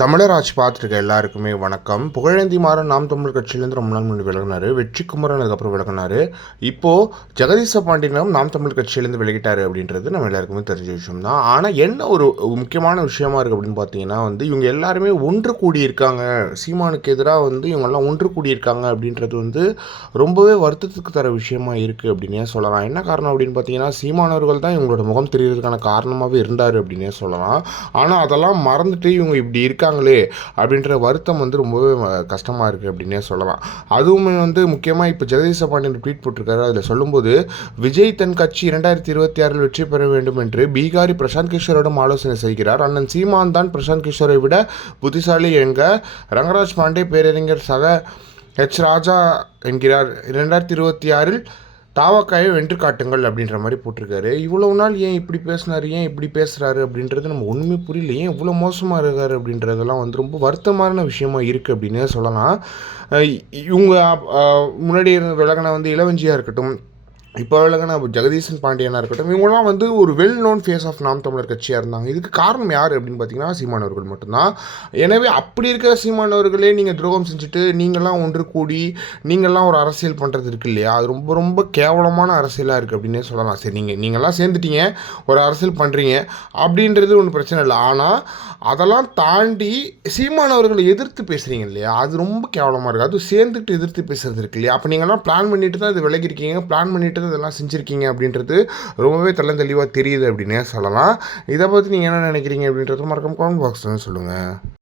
தமிழராஜ் பார்த்துருக்க எல்லாருக்குமே வணக்கம். புகழேந்தி மாறன் நாம் தமிழ் கட்சியிலேருந்து ரொம்ப நாள் முன்னாடி விலகினார். வெற்றி குமரன் அதுக்கப்புறம் விலகினார். இப்போது ஜெகதீச பாண்டியனும் நாம் தமிழ் கட்சியிலேருந்து விலகிட்டார் அப்படின்றது நம்ம எல்லாருக்குமே தெரிஞ்ச விஷயம் தான். ஆனால் என்ன ஒரு முக்கியமான விஷயமா இருக்குது அப்படின்னு பார்த்தீங்கன்னா வந்து இவங்க எல்லாருமே ஒன்று கூடியிருக்காங்க. சீமானுக்கு எதிராக வந்து இவங்கெல்லாம் ஒன்று கூடியிருக்காங்க அப்படின்றது வந்து ரொம்பவே வருத்தத்துக்கு தர விஷயமா இருக்குது அப்படின்னே சொல்லலாம். என்ன காரணம் அப்படின்னு பார்த்தீங்கன்னா சீமானவர்கள் தான் இவங்களோட முகம் தெரியறதுக்கான காரணமாகவே இருந்தார் அப்படின்னே சொல்லலாம். ஆனால் அதெல்லாம் மறந்துட்டு இவங்க இப்படி இருக்காங்களே அப்படின்ற வருத்தம் வந்து ரொம்பவே கஷ்டமாக இருக்குது அப்படின்னே சொல்லலாம். அதுவுமே வந்து முக்கியமாக இப்போ ஜெகதீஷ பாண்டியன் ட்வீட் போட்டிருக்காரு. அதில் சொல்லும்போது விஜய் தன் கட்சி இரண்டாயிரத்தி இருபத்தி ஆறில் வெற்றி பெற வேண்டும் என்று பீகாரி பிரசாந்த் கிஷோரிடம் ஆலோசனை செய்கிறார். அண்ணன் சீமான் தான் பிரசாந்த் கிஷோரை விட புத்திசாலி எங்க ரங்கராஜ் பாண்டே பேரறிஞர் சக ஹெச் ராஜா என்கிறார். இரண்டாயிரத்தி இருபத்தி ஆறில் தாவக்காயை வென்று காட்டுங்கள் அப்படின்ற மாதிரி போட்டிருக்காரு. இவ்வளோ நாள் ஏன் இப்படி பேசினார்? ஏன் இப்படி பேசுகிறாரு அப்படின்றது நம்ம ஒன்றுமே புரியல. ஏன் இவ்வளோ மோசமாக இருக்காரு அப்படின்றதெல்லாம் வந்து ரொம்ப வருத்தமான விஷயமா இருக்குது அப்படின்னே சொல்லலாம். இவங்க முன்னாடி இருந்த விலகின வந்து இளவஞ்சியாக இருக்கட்டும் இப்போ விலகின ஜெகதீசன் பாண்டியனாக இருக்கட்டும் இவங்களாம் வந்து ஒரு வெல் நோன் ஃபேஸ் ஆஃப் நாம் தமிழர் கட்சியாக இருந்தாங்க. இதுக்கு காரணம் யார் அப்படின்னு பார்த்தீங்கன்னா சீமானவர்கள் மட்டும்தான். எனவே அப்படி இருக்கிற சீமானவர்களே நீங்கள் துரோகம் செஞ்சுட்டு நீங்களாம் ஒன்று கூடி நீங்களாம் ஒரு அரசியல் பண்ணுறது இருக்கு இல்லையா? அது ரொம்ப ரொம்ப கேவலமான அரசியலாக இருக்குது அப்படின்னே சொல்லலாம். சரி நீங்கள் நீங்களாம் சேர்ந்துட்டீங்க ஒரு அரசியல் பண்ணுறீங்க அப்படின்றது ஒன்றும் பிரச்சனை இல்லை. ஆனால் அதெல்லாம் தாண்டி சீமானவர்களை எதிர்த்து பேசுகிறீங்க இல்லையா? அது ரொம்ப கேவலமாக இருக்குது அது சேர்ந்துட்டு எதிர்த்து பேசுறது இருக்கு இல்லையா? அப்போ நீங்கள்லாம் பிளான் பண்ணிட்டு தான் இது விலகிருக்கீங்க பிளான் பண்ணிட்டு இதெல்லாம் செஞ்சுருக்கீங்க அப்படின்றது ரொம்பவே தெளிவாக தெரியுது அப்படின்னே சொல்லலாம். இதை பற்றி நீங்கள் என்ன நினைக்கிறீங்க அப்படின்றது மறக்காம கமெண்ட் பாக்ஸில் சொல்லுங்கள்